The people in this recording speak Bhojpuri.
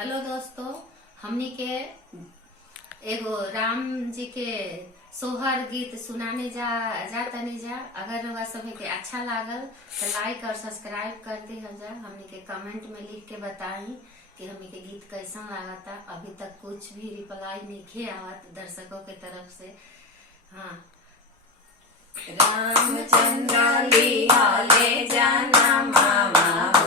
हेलो दोस्तों, हमनी के एगो राम जी के सोहर गीत सुनाने जातनी जा। अगर रउआ सभी के अच्छा लागल तो लाइक और सब्सक्राइब कर दी जा। हमनी के कमेंट में लिख के बताई कि हमनी के गीत कैसा लागता। अभी तक कुछ भी रिप्लाई नहीं आवत दर्शकों के तरफ से। हाँ, रामचंद्र लिया ले जाना मामा